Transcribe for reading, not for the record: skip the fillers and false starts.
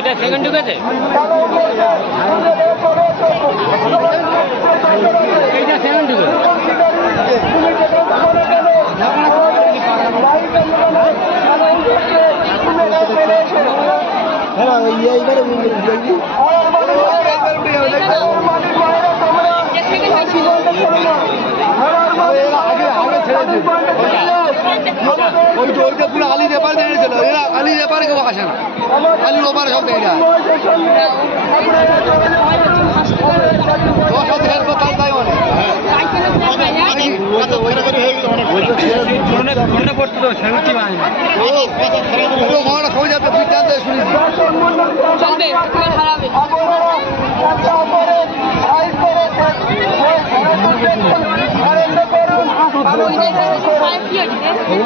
এটা সেকেন্ড ঢুকেছে এইটা সেকেন্ড ঢুকেছে ওইটা পুরো আলি ব্যাপার দেখেছিল এরা আলি ব্যাপারে কেউ আসে না আলির ওপারে সব দেখে যায় তাই মনে সবাই যাবে তুই জানতে শুনি ঠিক